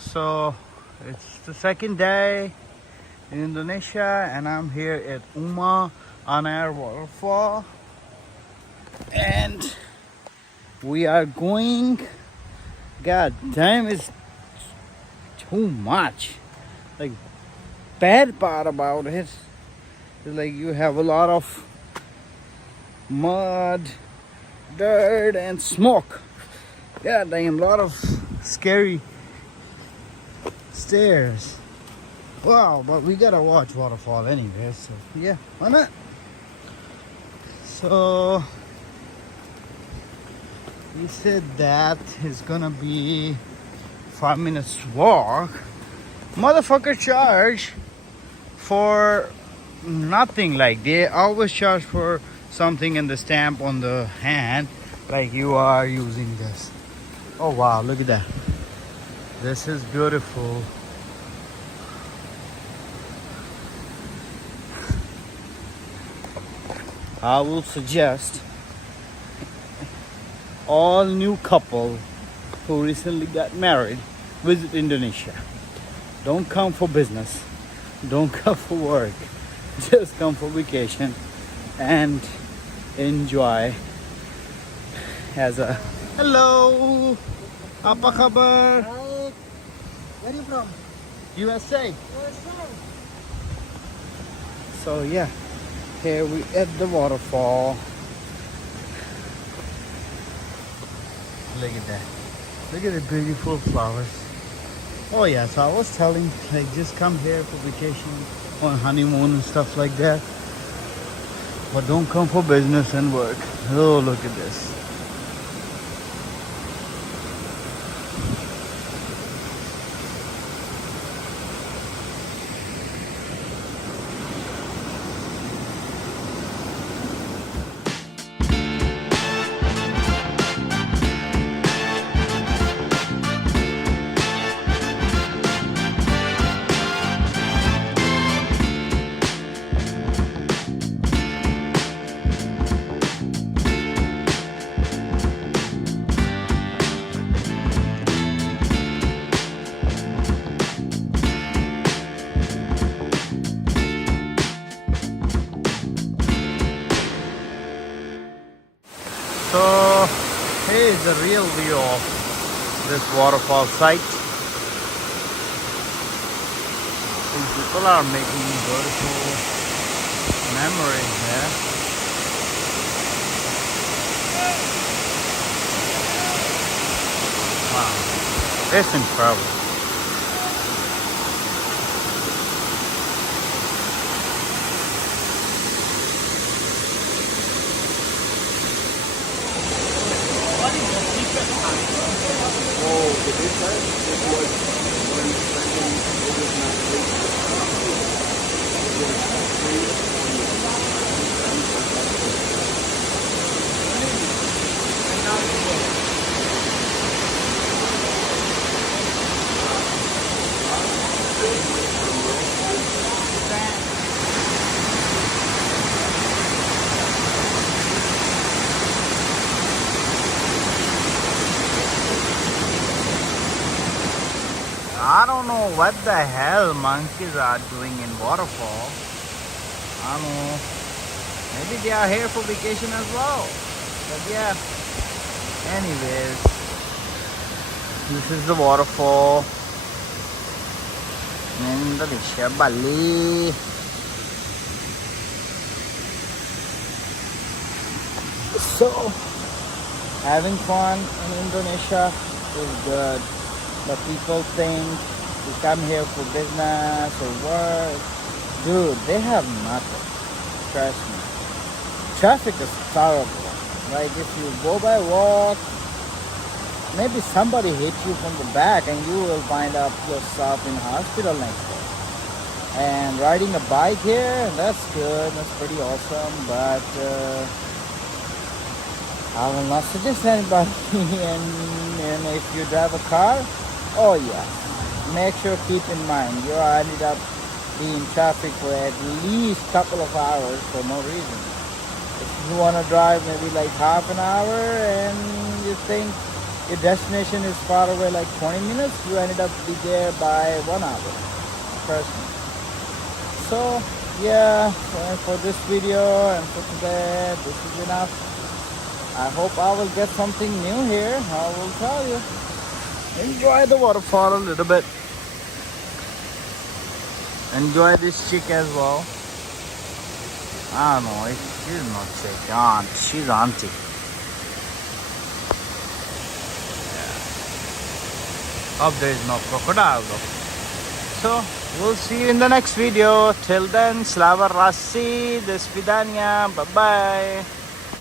So it's the second day in Indonesia and I'm here at ANYAR Waterfall and we are going. God damn, it's too much. Like, bad part about it is like you have a lot of mud, dirt and smoke. God damn, a lot of scary stairs. Wow, but we gotta watch waterfall anyway, so yeah, why not? So he said that is gonna be 5 minutes walk. Motherfucker charge for nothing. Like, they always charge for something in the stamp on the hand, like you are using this. Oh wow, look at that. This is beautiful. I will suggest all new couple who recently got married visit Indonesia. Don't come for business, don't come for work, just come for vacation and enjoy as a hello. Apa kabar? Baik. Where are you from? USA. USA. So yeah, here we at the waterfall. Look at that. Look at the beautiful flowers. Oh yeah, so I was telling, like, just come here for vacation, on honeymoon and stuff like that. But don't come for business and work. Oh, look at this. So here is the real view of this waterfall site. These people are making beautiful memories there. Wow, it's incredible. I don't know what the hell monkeys are doing in waterfall. I don't know. Maybe they are here for vacation as well. But yeah. Anyways, this is the waterfall in Indonesia, Bali. So, having fun in Indonesia is good. But people think to come here for business or work. Dude, they have nothing. Trust me. Traffic is terrible. Like, if you go by walk, maybe somebody hit you from the back and you will find out yourself in hospital next day. And riding a bike here, that's good. That's pretty awesome. But I will not suggest anybody. and if you drive a car, oh yeah, make sure, keep in mind, you ended up being in traffic for at least couple of hours for no reason. If you want to drive maybe like half an hour and you think your destination is far away, like 20 minutes, you ended up be there by 1 hour person. So yeah, for this video and for today, this is enough. I hope I will get something new here. I will tell you. Enjoy the waterfall a little bit. Enjoy this chick as well. I don't know, she's not chick, aunt. She's auntie. Hope there is no crocodile though. So we'll see you in the next video. Till then, Slava Rasi, do svidania, bye bye.